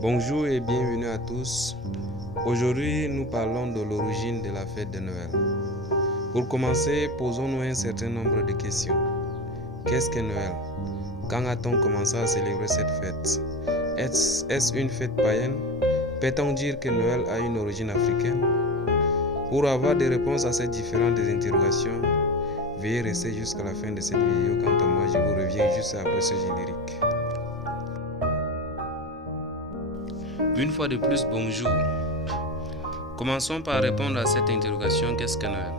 Bonjour et bienvenue à tous. Aujourd'hui, nous parlons de l'origine de la fête de Noël. Pour commencer, posons-nous un certain nombre de questions. Qu'est-ce que Noël? Quand a-t-on commencé à célébrer cette fête? Est-ce une fête païenne? Peut-on dire que Noël a une origine africaine? Pour avoir des réponses à ces différentes interrogations, veuillez rester jusqu'à la fin de cette vidéo. Quant à moi, je vous reviens juste après ce générique. Une fois de plus, bonjour. Commençons par répondre à cette interrogation, qu'est-ce que Noël?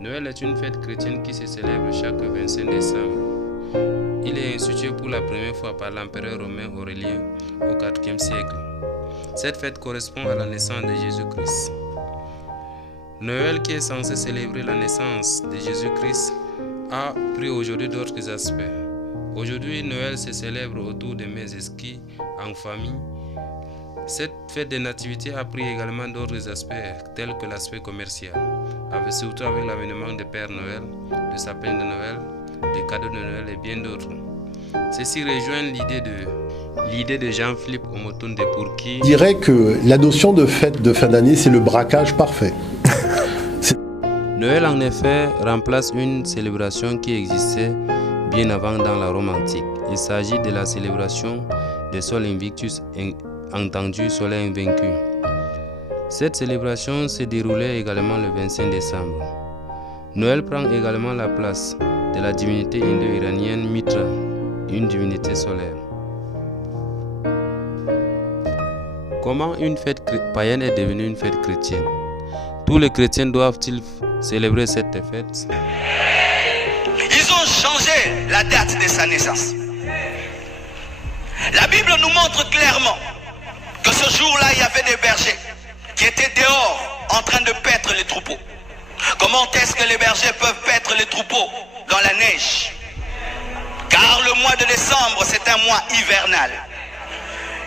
Noël est une fête chrétienne qui se célèbre chaque 25 décembre. Il est institué pour la première fois par l'empereur romain Aurélien au IVe siècle. Cette fête correspond à la naissance de Jésus-Christ. Noël, qui est censé célébrer la naissance de Jésus-Christ, a pris aujourd'hui d'autres aspects. Aujourd'hui, Noël se célèbre autour des mets esquis, en famille. Cette fête de nativité a pris également d'autres aspects, tels que l'aspect commercial, surtout avec l'avènement de Père Noël, de sapin de Noël, des cadeaux de Noël et bien d'autres. Ceci rejoint l'idée de Jean-Philippe Omotunde pour qui... Je dirais que la notion de fête de fin d'année, c'est le braquage parfait. Noël, en effet, remplace une célébration qui existait bien avant dans la Rome antique. Il s'agit de la célébration de Sol Invictus, entendu Soleil invaincu. Cette célébration se déroulait également le 25 décembre. Noël prend également la place de la divinité indo-iranienne Mitra, une divinité solaire. Comment une fête païenne est devenue une fête chrétienne? Tous les chrétiens doivent-ils célébrer cette fête? Ils ont changé la date de sa naissance. La Bible nous montre clairement que ce jour-là, il y avait des bergers qui étaient dehors en train de paître les troupeaux. Comment est-ce que les bergers peuvent paître les troupeaux dans la neige? Car le mois de décembre, c'est un mois hivernal.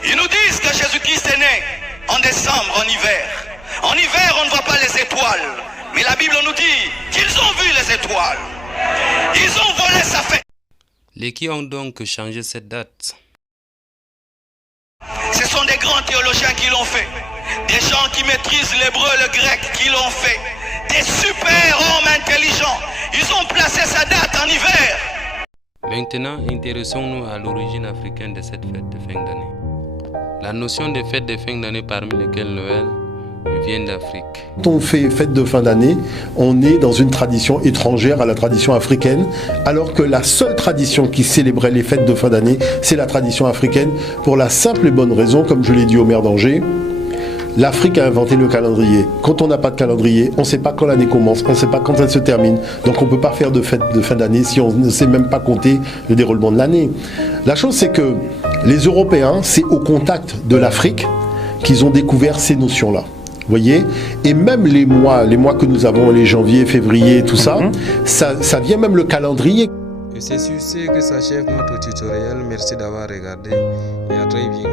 Ils nous disent que Jésus-Christ est né en décembre, en hiver. En hiver, on ne voit pas les étoiles. Mais la Bible nous dit qu'ils ont vu les étoiles. Ils ont volé sa fête. Les qui ont donc changé cette date? Ce sont des grands théologiens qui l'ont fait. Des gens qui maîtrisent l'hébreu, le grec qui l'ont fait. Des super hommes intelligents. Ils ont placé sa date en hiver. Maintenant, intéressons-nous à l'origine africaine de cette fête de fin d'année. La notion de fête de fin d'année, parmi lesquelles Noël, vient d'Afrique. Quand on fait fête de fin d'année, on est dans une tradition étrangère à la tradition africaine, alors que la seule tradition qui célébrait les fêtes de fin d'année, c'est la tradition africaine, pour la simple et bonne raison, comme je l'ai dit au maire d'Angers, l'Afrique a inventé le calendrier. Quand on n'a pas de calendrier, on ne sait pas quand l'année commence, on ne sait pas quand elle se termine. Donc on ne peut pas faire de fête de fin d'année si on ne sait même pas compter le déroulement de l'année. La chose, c'est que les Européens, c'est au contact de l'Afrique qu'ils ont découvert ces notions-là. Vous voyez? Et même les mois que nous avons, les janvier, février, tout ça, ça vient même le calendrier. Et c'est sur ce que s'achève notre tutoriel. Merci d'avoir regardé et à très bientôt.